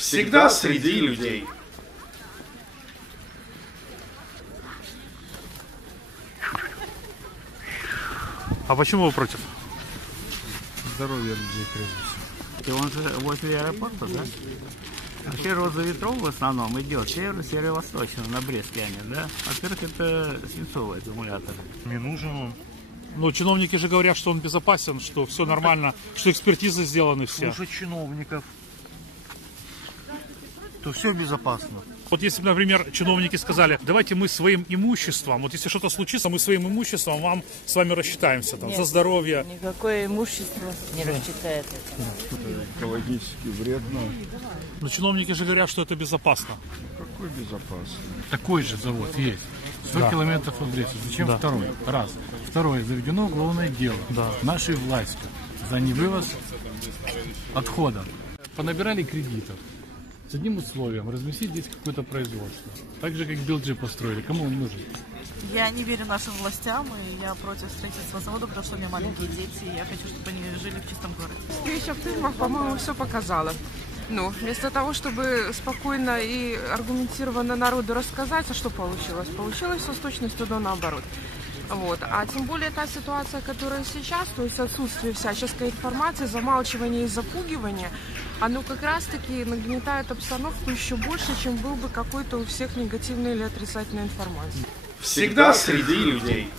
всегда среди людей. А почему вы против? Здоровье людей прежде всего. И он же возле аэропорта, да? Вообще роза ветров в основном идет северо-восточно, на Брест тянет, да? Во-первых, это свинцовые аккумуляторы. Не нужен он. Ну, чиновники же говорят, что он безопасен, что все нормально, что экспертизы сделаны все. Слушать чиновников, то все безопасно. Вот если бы, например, чиновники сказали, давайте мы своим имуществом, вот если что-то случится, мы своим имуществом вам с вами рассчитаемся там, за здоровье. Никакое имущество не рассчитает это. Это экологически вредно. Но чиновники же говорят, что это безопасно. Какой безопасный? Такой же завод есть. 100 километров от леса. Зачем второй? Раз. Второе. Заведено уголовное дело нашей властью за невывоз отхода. Понабирали кредитов с одним условием: разместить здесь какое-то производство. Так же, как Белджи построили. Кому он нужен? Я не верю нашим властям, и я против строительства завода, потому что у меня маленькие дети, и я хочу, чтобы они жили в чистом городе. Встреча в фильмах, по-моему, все показала. Ну, вместо того, чтобы спокойно и аргументированно народу рассказать, а что получилось? Получилось все с точностью до наоборот. Вот. А тем более та ситуация, которая сейчас, то есть отсутствие всяческой информации, замалчивание и запугивание, оно как раз-таки нагнетает обстановку еще больше, чем был бы какой-то у всех негативной или отрицательной информации. Всегда среди людей.